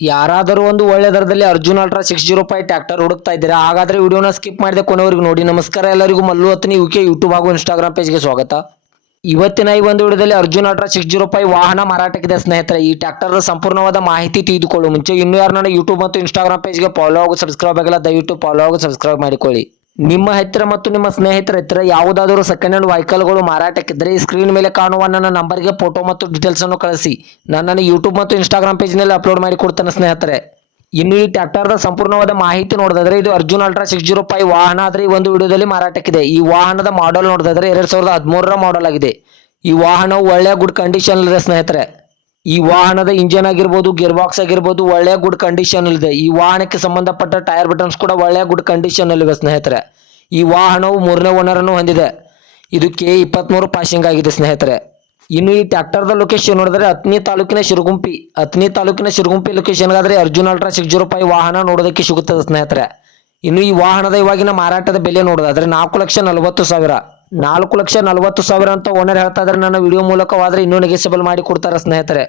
ಯಾರಾದರೂ ಒಂದು ಒಳ್ಳೆ ದರದಲ್ಲಿ ಅರ್ಜುನ್ ಅಲ್ಟ್ರಾ 605 ಟ್ರ್ಯಾಕ್ಟರ್ ಹುಡುಕ್ತಾ ಇದ್ದೀರಾ? ಹಾಗಾದ್ರೆ ವಿಡಿಯೋನ ಸ್ಕಿಪ್ ಮಾಡದೆ ಕೊನೆವರೆಗೂ ನೋಡಿ. ನಮಸ್ಕಾರ ಎಲ್ಲರಿಗೂ, ಮಲ್ಲು ಹತ್ತನಿ ಯುಕೆ ಯೂಟ್ಯೂಬ್ ಹಾಗೂ ಇನ್ಸ್ಟಾಗ್ರಾಮ್ ಪೇಜ್ಗೆ ಸ್ವಾಗತ. ಇವತ್ತಿನ ಈ ಒಂದು ವಿಡಿಯೋದಲ್ಲಿ ಅರ್ಜುನ್ ಅಲ್ಟ್ರಾ 605 ವಾಹನ ಮಾರಾಟಕ್ಕಿದೆ ಸ್ನೇಹಿತರೆ. ಈ ಟ್ರ್ಯಾಕ್ಟರ್ ಸಂಪೂರ್ಣವಾದ ಮಾಹಿತಿ ತಿಳಿದುಕೊಳ್ಳುವ ಮುಂಚೆ ಇನ್ನೂ ಯಾರು ನನ್ನ ಯೂಟ್ಯೂಬ್ ಮತ್ತು ಇನ್ಸ್ಟಾಗ್ರಾಮ್ ಪೇಜ್ಗೆ ಫಾಲೋ ಹಾಗೂ ಸಬ್ಸ್ಕ್ರೈಬ್ ಆಗಿಲ್ಲ, ದಯವಿಟ್ಟು ಫಾಲೋ ಹಾಗೂ ಸಬ್ಸ್ಕ್ರೈಬ್ ಮಾಡಿಕೊಳ್ಳಿ. ನಿಮ್ಮ ಹತ್ತಿರ ಮತ್ತು ನಿಮ್ಮ ಸ್ನೇಹಿತರ ಹತ್ತಿರ ಯಾವುದಾದರೂ ಸೆಕೆಂಡ್ ಹ್ಯಾಂಡ್ ವೆಹಿಕಲ್ಗಳು ಮಾರಾಟಕ್ಕಿದ್ದರೆ ಈ ಸ್ಕ್ರೀನ್ ಮೇಲೆ ಕಾಣುವ ನನ್ನ ನಂಬರ್ಗೆ ಫೋಟೋ ಮತ್ತು ಡೀಟೇಲ್ಸ್ ಅನ್ನು ಕಳಿಸಿ. ನನ್ನನ್ನು ಯೂಟ್ಯೂಬ್ ಮತ್ತು ಇನ್ಸ್ಟಾಗ್ರಾಮ್ ಪೇಜ್ನಲ್ಲಿ ಅಪ್ಲೋಡ್ ಮಾಡಿ ಕೊಡ್ತೇನೆ ಸ್ನೇಹಿತರೆ. ಇನ್ನು ಈ ಟ್ರ್ಯಾಕ್ಟರ್ದ ಸಂಪೂರ್ಣವಾದ ಮಾಹಿತಿ ನೋಡಿದ್ರೆ ಇದು ಅರ್ಜುನ್ ಅಲ್ಟ್ರಾ 605 ವಾಹನ ಆದರೆ ಈ ಒಂದು ವಿಡಿಯೋದಲ್ಲಿ ಮಾರಾಟಕ್ಕಿದೆ. ಈ ವಾಹನದ ಮಾಡೆಲ್ ನೋಡಿದ್ರೆ 2013ರ ಮಾಡೆಲ್ ಆಗಿದೆ. ಈ ವಾಹನವು ಒಳ್ಳೆಯ ಗುಡ್ ಕಂಡೀಷನ್ ಇದೆ ಸ್ನೇಹಿತರೆ. ಈ ವಾಹನದ ಇಂಜಿನ್ ಆಗಿರ್ಬೋದು, ಗೇರ್ ಬಾಕ್ಸ್ ಆಗಿರ್ಬೋದು ಒಳ್ಳೆಯ ಗುಡ್ ಕಂಡೀಷನ್ ಇದೆ. ಈ ವಾಹನಕ್ಕೆ ಸಂಬಂಧಪಟ್ಟ ಟೈರ್ ಬಟನ್ಸ್ ಕೂಡ ಒಳ್ಳೆಯ ಗುಡ್ ಕಂಡೀಷನ್ ಅಲ್ಲಿವೆ ಸ್ನೇಹಿತರೆ. ಈ ವಾಹನವು 3ನೇ ಓನರ್ ಅನ್ನು ಹೊಂದಿದೆ. ಇದು K23 ಪಾಸಿಂಗ್ ಆಗಿದೆ ಸ್ನೇಹಿತರೆ. ಇನ್ನು ಈ ಟ್ರ್ಯಾಕ್ಟರ್ದ ಲೊಕೇಶನ್ ನೋಡಿದ್ರೆ ಅಥಣಿ ತಾಲೂಕಿನ ಶಿರಗುಂಪಿ ಲೊಕೇಶನ್ಗಾದ್ರೆ ಅರ್ಜುನ್ ಅಲ್ಟ್ರಾ 605 ವಾಹನ ನೋಡೋದಕ್ಕೆ ಸಿಗುತ್ತದೆ ಸ್ನೇಹಿತರೆ. ಇನ್ನು ಈ ವಾಹನದ ಇವಾಗಿನ ಮಾರಾಟದ ಬೆಲೆ ನೋಡೋದಾದ್ರೆ 4,40,000 4,40,000 ಅಂತ ಓನರ್ ಹೇಳ್ತಾ ಇದ್ರೆ ನನ್ನ ವಿಡಿಯೋ ಮೂಲಕವಾದ್ರೆ ಇನ್ನೂ ನೆಗೆಸಬಲ್ ಮಾಡಿ ಕೊಡ್ತಾರೆ ಸ್ನೇಹಿತರೆ.